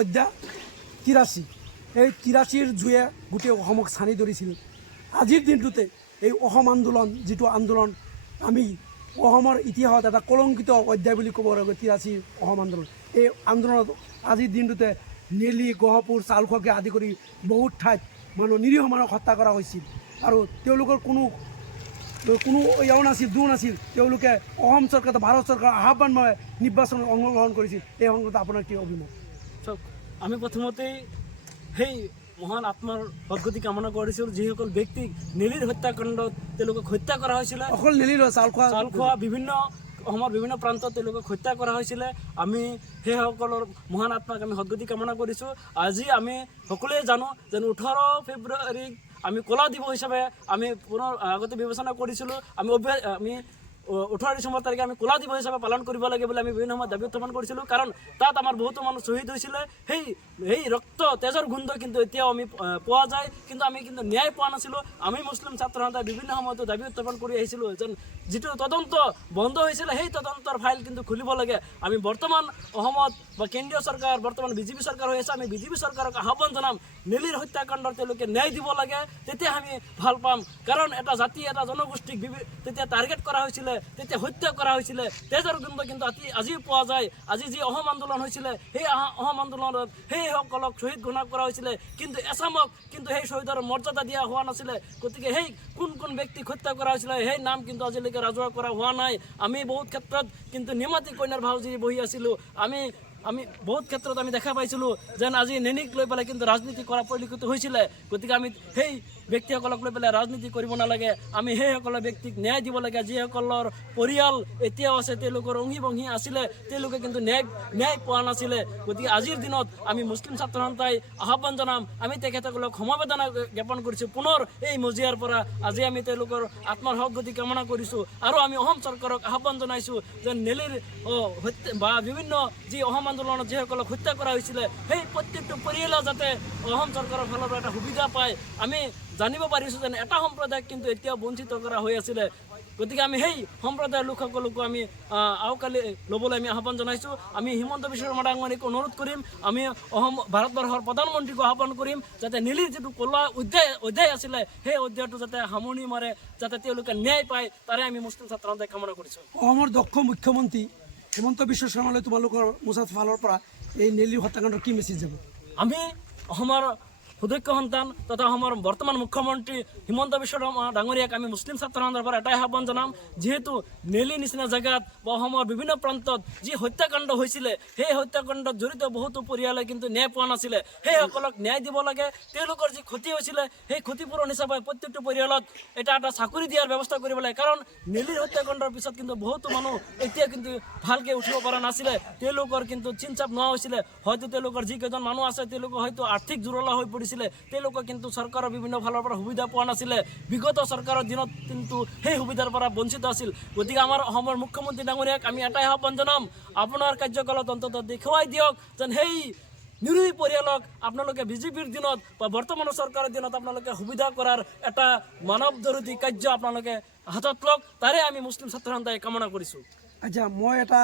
অধ্যায় ৮৩ এই ৮৩ৰ জুয়ে গোটেই অসমক ছানি ধৰিছিল। আজিৰ দিনটোতে এই অসম আন্দোলন যিটো আন্দোলন আমি অসমৰ ইতিহাসত এটা কলংকিত অধ্যায় বুলি ক'ব লাগিব ৮৩ অসম আন্দোলন। এই আন্দোলনত আজিৰ দিনটোতে নেলি গহপুৰ চাউলখোৱাকে আদি কৰি বহুত ঠাইত নিৰীহ মানুহক হত্যা কৰা হৈছিল আৰু তেওঁলোকৰ কোনো ইয়াও নাছিল, দূৰ নাছিল। তেওঁলোকে অসম চৰকাৰ ভাৰত চৰকাৰৰ আহ্বানমে নিৰ্বাচনত অংশগ্ৰহণ কৰিছিল। এই সংক্ৰান্তত আপোনাৰ কি অভিমত? চাওক, আমি প্ৰথমতেই সেই মহান আত্মাৰ সদ্গতি কামনা কৰিছোঁ যিসকল ব্যক্তিক নেলীৰ হত্যাকাণ্ডত তেওঁলোকক হত্যা কৰা হৈছিলে। অকল নেলিৰ চাউলখোৱা বিভিন্ন অসমৰ বিভিন্ন প্ৰান্তত তেওঁলোকক হত্যা কৰা হৈছিলে। আমি সেইসকলৰ মহান আত্মাক আমি সদ্গতি কামনা কৰিছোঁ। আজি আমি সকলোৱে জানো যে 18 ফেব্ৰুৱাৰীক আমি কলা দিৱস হিচাপে আমি পুনৰ আগতে বিবেচনা কৰিছিলোঁ। আমি 18 ডিচেম্বৰ তাৰিখে আমি কলা দিৱস হিচাপে পালন কৰিব লাগে বুলি আমি বিভিন্ন সময়ত দাবী উত্থাপন কৰিছিলোঁ। কাৰণ তাত আমাৰ বহুতো মানুহ শ্বহীদ হৈছিলে। সেই ৰক্ত তেজৰ গোন্ধ কিন্তু এতিয়াও আমি পোৱা যায়, কিন্তু আমি ন্যায় পোৱা নাছিলোঁ। আমি মুছলিম ছাত্ৰ সন্থাই বিভিন্ন সময়তো দাবী উত্থাপন কৰি আহিছিলোঁ যেন যিটো তদন্ত বন্ধ হৈছিলে সেই তদন্তৰ ফাইল কিন্তু খুলিব লাগে। আমি বৰ্তমান অসমত বা কেন্দ্ৰীয় চৰকাৰ বৰ্তমান বিজেপি চৰকাৰ হৈ আছে। আমি বিজেপি চৰকাৰক আহ্বান জনাম, নেলীৰ হত্যাকাণ্ডৰ তেওঁলোকে ন্যায় দিব লাগে, তেতিয়া আমি ভাল পাম। কাৰণ এটা জাতি এটা জনগোষ্ঠীক তেতিয়া টাৰ্গেট কৰা হৈছিলে, তেতিয়া হত্যা কৰা হৈছিলে। তেজৰ গোন্ধ কিন্তু আজিও পোৱা যায়। আজি যি অসম আন্দোলন হৈছিলে সেই অসম আন্দোলনত সেইসকলক শ্বহীদ ঘোষণা কৰা হৈছিলে, কিন্তু এছামক কিন্তু সেই শ্বহীদৰ মৰ্যাদা দিয়া হোৱা নাছিলে। গতিকে সেই কোন ব্যক্তিক হত্যা কৰা হৈছিলে সেই নাম কিন্তু আজিলৈকে ৰাজহুৱা কৰা হোৱা নাই। আমি বহুত ক্ষেত্ৰত কিন্তু নিমাতী কন্যাৰ ভাও জুৰি বহি আছিলোঁ। আমি বহুত ক্ষেত্ৰত আমি দেখা পাইছিলোঁ যেন আজি নেনীক লৈ পেলাই কিন্তু ৰাজনীতি কৰা পৰিলক্ষিত হৈছিলে। গতিকে আমি সেই ব্যক্তিসকলক লৈ পেলাই ৰাজনীতি কৰিব নালাগে। আমি সেইসকলৰ ব্যক্তিক ন্যায় দিব লাগে। যিসকলৰ পৰিয়াল এতিয়াও আছে, তেওঁলোকৰ অংশী বংশী আছিলে, তেওঁলোকে কিন্তু ন্যায় পোৱা নাছিলে। গতিকে আজিৰ দিনত আমি মুছলিম ছাত্ৰ সন্থাই আহ্বান জনাম, আমি তেখেতসকলক সমবেদনা জ্ঞাপন কৰিছোঁ। পুনৰ এই মজিয়াৰ পৰা আজি আমি তেওঁলোকৰ আত্মাৰ সদ্গতি কামনা কৰিছোঁ। আৰু আমি অসম চৰকাৰক আহ্বান জনাইছোঁ যে নেলীৰ হত্যা বা বিভিন্ন যি অসম আন্দোলনত যিসকলক হত্যা কৰা হৈছিলে সেই প্ৰত্যেকটো পৰিয়ালে যাতে অসম চৰকাৰৰ ফালৰ পৰা এটা সুবিধা পায়। আমি জানিব পাৰিছোঁ যেন এটা সম্প্ৰদায়ক কিন্তু এতিয়াও বঞ্চিত কৰা হৈ আছিলে। গতিকে আমি সেই সম্প্ৰদায়ৰ লোকসকলকো আমি আওকালি ল'বলৈ আমি আহ্বান জনাইছোঁ। আমি হিমন্ত বিশ্ব শৰ্মা ডাঙৰীয়াক অনুৰোধ কৰিম, আমি ভাৰতবৰ্ষৰ প্ৰধানমন্ত্ৰীকো আহ্বান কৰিম যাতে নেলীৰ যিটো কলা অধ্যায় আছিলে সেই অধ্যায়টো যাতে সামৰণি মাৰে, যাতে তেওঁলোকে ন্যায় পায়, তাৰে আমি মুছলিম ছাত্ৰ সন্থাই কামনা কৰিছোঁ। অসমৰ দক্ষ মুখ্যমন্ত্ৰী হিমন্ত বিশ্ব শৰ্মালৈ তোমালোকৰ মোচাত ফালৰ পৰা এই নেলীৰ হত্যাকাণ্ডৰ কি মেছেজ যাব? আমি অসমৰ সুদক্ষ সন্তান তথা অসমৰ বৰ্তমান মুখ্যমন্ত্ৰী হিমন্ত বিশ্ব শৰ্মা ডাঙৰীয়াক আমি মুছলিম ছাত্ৰ সন্থাৰ পৰা এটাই আহ্বান জনাম, যিহেতু নেলী নিচিনা জেগাত বা অসমৰ বিভিন্ন প্ৰান্তত যি হত্যাকাণ্ড হৈছিলে সেই হত্যাকাণ্ডত জড়িত বহুতো পৰিয়ালে কিন্তু ন্যায় পোৱা নাছিলে। সেইসকলক ন্যায় দিব লাগে। তেওঁলোকৰ যি ক্ষতি হৈছিলে সেই ক্ষতিপূৰণ হিচাপে প্ৰত্যেকটো পৰিয়ালত এটা চাকৰি দিয়াৰ ব্যৱস্থা কৰিব লাগে। কাৰণ নেলীৰ হত্যাকাণ্ডৰ পিছত কিন্তু বহুতো মানুহ এতিয়া কিন্তু ভালকৈ উঠিব পৰা নাছিলে। তেওঁলোকৰ কিন্তু চিনচাপ নোহোৱা হৈছিলে। হয়তো তেওঁলোকৰ যিকেইজন মানুহ আছে তেওঁলোকৰ হয়তো আৰ্থিক জুৰুলা হৈ পৰিছিলে, তেওঁলোকে কিন্তু চৰকাৰৰ বিভিন্ন ফালৰ পৰা সুবিধা পোৱা নাছিলে। বিগত চৰকাৰৰ দিনত কিন্তু সেই সুবিধাৰ পৰা বঞ্চিত আছিল। গতিকে আমাৰ অসমৰ মুখ্যমন্ত্ৰী ডাঙৰীয়াক আমি এটাই আহ্বান জনাম, আপোনাৰ কাৰ্যকালত অন্ততঃ দেখুৱাই দিয়ক যেন সেই নিৰীহ পৰিয়ালক আপোনালোকে বিজেপিৰ দিনত বা বৰ্তমানৰ চৰকাৰৰ দিনত আপোনালোকে সুবিধা কৰাৰ এটা মানৱ জৰুৰী কাৰ্য আপোনালোকে হাতত লওক, তাৰে আমি মুছলিম ছাত্ৰ সন্থাই কামনা কৰিছোঁ। আচ্ছা, মই এটা